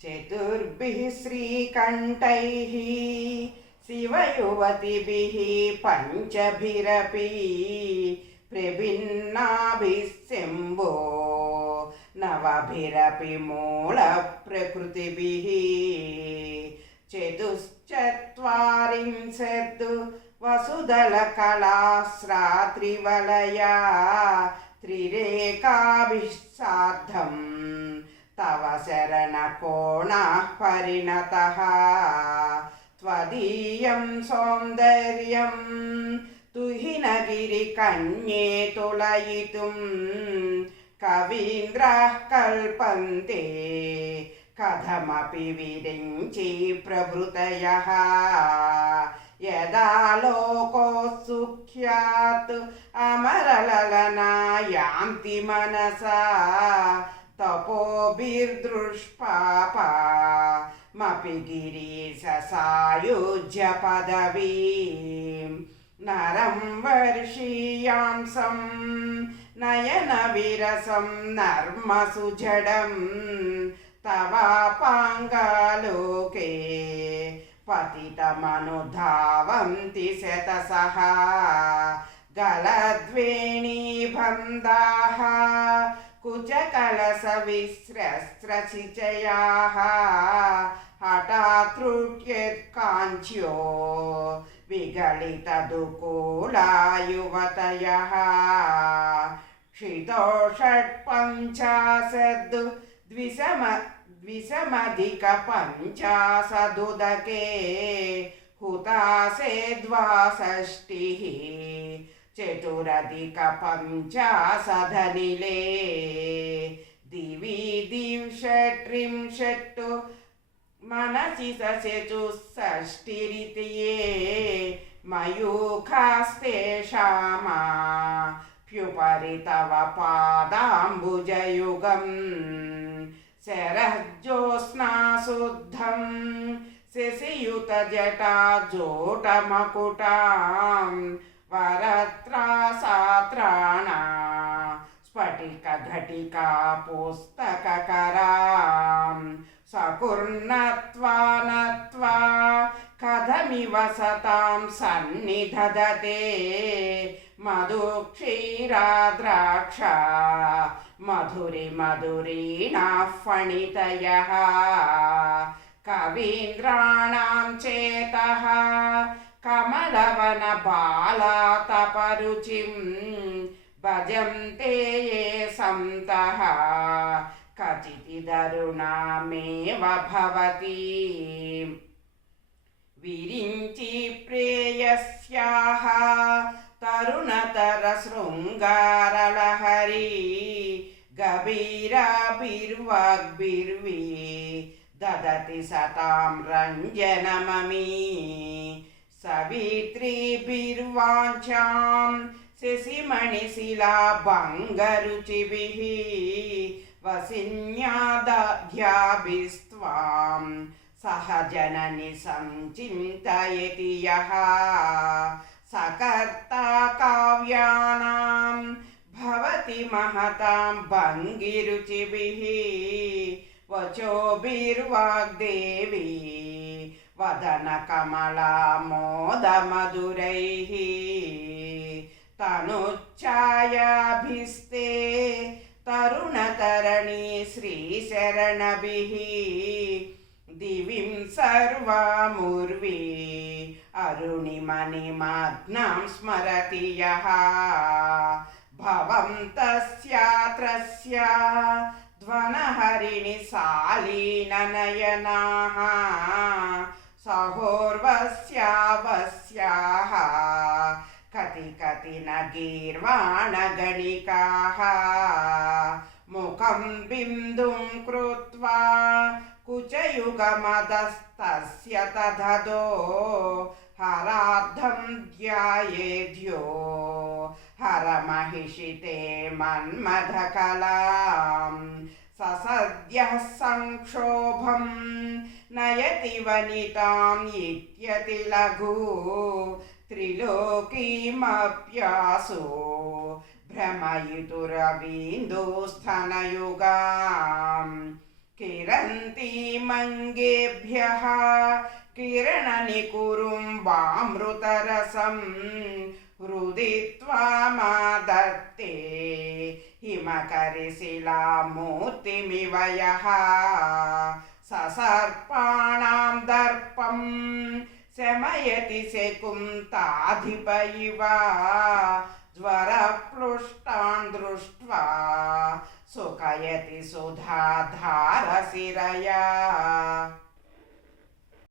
चतुर्भिः श्रीकण्ठैः शिवयुवतिभिः पञ्चभिरपि प्रभिन्नाभिः शम्भो नवभिरपि मूलप्रकृतिभिः चतुश्चत्वारिंशत् वसुदलकलास्रात्रिवलया त्रिरेकाभिः सार्धम् तव शरणकोणः परिणतः त्वदीयं सौन्दर्यं तुहिनगिरिकन्ये तुलयितुं कवीन्द्राः कल्पन्ते कथमपि विरिञ्चि प्रभृतयः यदा लोकोत्सुख्यात् अमरललना यान्ति मनसा तपोभिर्दृष्पापामपि गिरीशसायुज्य पदवीं नरं वर्षीयांसं नयनविरसं नर्मसुजडं तवापाङ्गालोके पतितमनुधावन्ति शतशः गलद्वेणीबन्धाः कुचकलशविस्रस्रसिचयाः हठात्रुट्यत्काञ्च्यो विगलितदुकूला युवतयः षट्पञ्चाशद् द्विषमधिकपञ्चाशदुदके हुतासे द्वाषष्टिः चतुरधिकपञ्चाशदनिले दिवि दिंशत्रिंशत् मनसि चतुष्षष्टिरिति ये मयूखास्तेषामाप्युपरि तव पादाम्बुजयुगम् शरज्योत्स्नाशुद्धं शशियुतजटाजोटमकुटां वरत्रासात्राणा स्फटिकघटिका पुस्तककरां सकुर्णत्वा नत्वा कथमिव सतां सन्निधदते मधुक्षीराद्राक्षा मधुरीणाः फणितयः कवीन्द्राणां चेतः कमलवनबालातपरुचिं भजन्ते ये सन्तः कचितिदरुणामेव भवति विरिञ्चि प्रेयस्याः तरुणतरशृङ्गारलहरी गभीराभिर्वाग्भिर्वी ददति सतां रञ्जनममी सवित्रीभिर्वाञ्छां शशिमणिशिलाभङ्गरुचिभिः वसिन्यादध्याभिस्त्वां सह जननि संचिन्तयति यः सकर्ता काव्यानां भवति महतां भङ्गिरुचिभिः वचोभिर्वाग्देवी वदनकमला मोदमधुरैः तनुच्छायाभिस्ते तरुणतरणी श्रीशरणभिः दिविं सर्वामुर्वी अरुणिमणिमग्नं स्मरति यः भवं तस्यात्रस्य ध्वनहरिणि शालीननयनाः सहोर्वस्यावस्याः कति न गीर्वाणगणिकाः मुखं बिन्दुं कृत्वा कुचयुगमदस्तस्य तदधो हरार्धं ध्यायेद्यो हरमहिषिते मन्मथकलां ससद्यः संक्षोभं नयति वनितां इत्यति लघु त्रिलोकीमप्यासो भ्रमयितुरवीन्दुस्थनयुगां किरन्ति श्रीमङ्गेभ्यः किरणनिकुरुम्बामृतरसं हृदि त्वामादत्ते हिमकरिशिलामूर्तिमिव यः ससर्पाणां दर्पं शमयति शकुन्ताधिप इव ज्वरप्लुष्टान् दृष्ट्वा सुखयति सुधाधारशिरया।